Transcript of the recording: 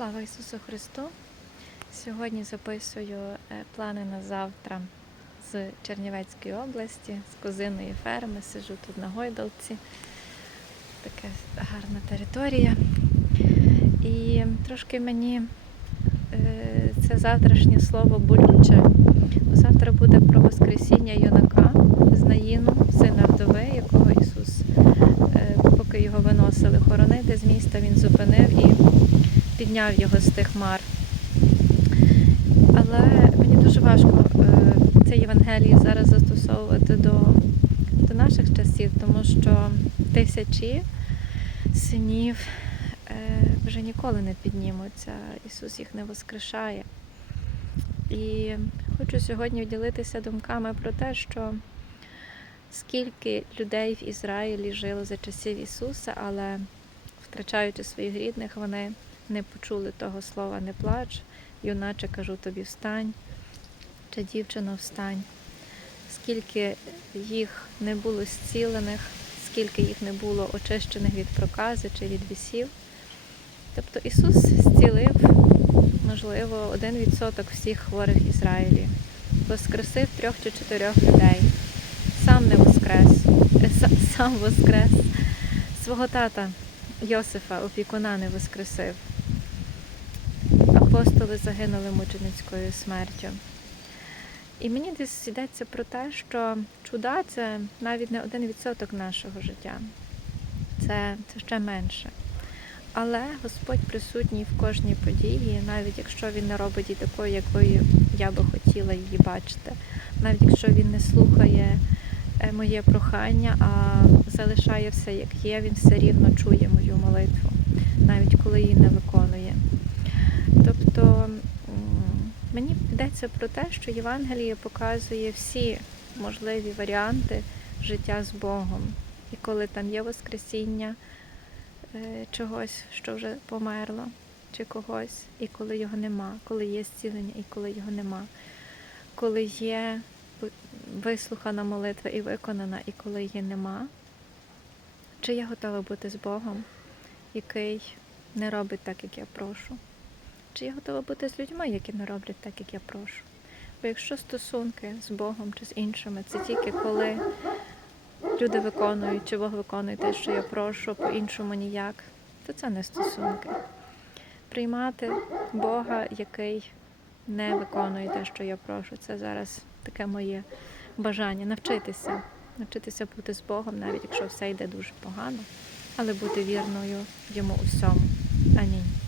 Слава Ісусу Христу! Сьогодні записую е, плани на завтра з Чернівецької області, з козиної ферми. Сижу тут на гойдалці. Така гарна територія. І трошки мені е, це завтрашнє слово болюче. Бо Завтра буде про Воскресіння юнака з Наїну, сина вдови, якого Ісус, е, поки його виносили хоронити з міста, він зупинив і підняв його з тих мар. Але мені дуже важко е, це Євангеліє зараз застосовувати до, до наших часів, тому що тисячі синів е, вже ніколи не піднімуться. Ісус їх не воскрешає. І хочу сьогодні ділитися думками про те, що скільки людей в Ізраїлі жило за часів Ісуса, але втрачаючи своїх рідних, вони не почули того слова не плач, юначе кажу тобі встань, чи дівчино встань. Скільки їх не було зцілених, скільки їх не було очищених від прокази чи від вісів. Тобто Ісус зцілив, можливо, один відсоток всіх хворих Ізраїлі, воскресив трьох чи чотирьох людей, сам не воскрес, сам воскрес, свого тата Йосифа, опікуна, не воскресив. Апостоли загинули мученицькою смертю. І мені десь йдеться про те, що чуда це навіть не один відсоток нашого життя. Це, це ще менше. Але Господь присутній в кожній події, навіть якщо Він не робить її такою, якою я би хотіла її бачити, навіть якщо він не слухає е, моє прохання, а залишає все як є, він все рівно чує мою молитву, навіть коли її не виконує. Йдеться про те, що Євангеліє показує всі можливі варіанти життя з Богом. І коли там є Воскресіння е, чогось, що вже померло, чи когось, і коли його нема, коли є зцілення і коли його нема, коли є вислухана молитва і виконана, і коли її нема, чи я готова бути з Богом, який не робить так, як я прошу? Чи я готова бути з людьми, які не роблять так, як я прошу? Бо якщо стосунки з Богом чи з іншими, це тільки коли люди виконують, чи Бог виконує те, що я прошу, по-іншому ніяк, то це не стосунки. Приймати Бога, який не виконує те, що я прошу, це зараз таке моє бажання навчитися, навчитися бути з Богом, навіть якщо все йде дуже погано, але бути вірною йому у всьому. Амінь.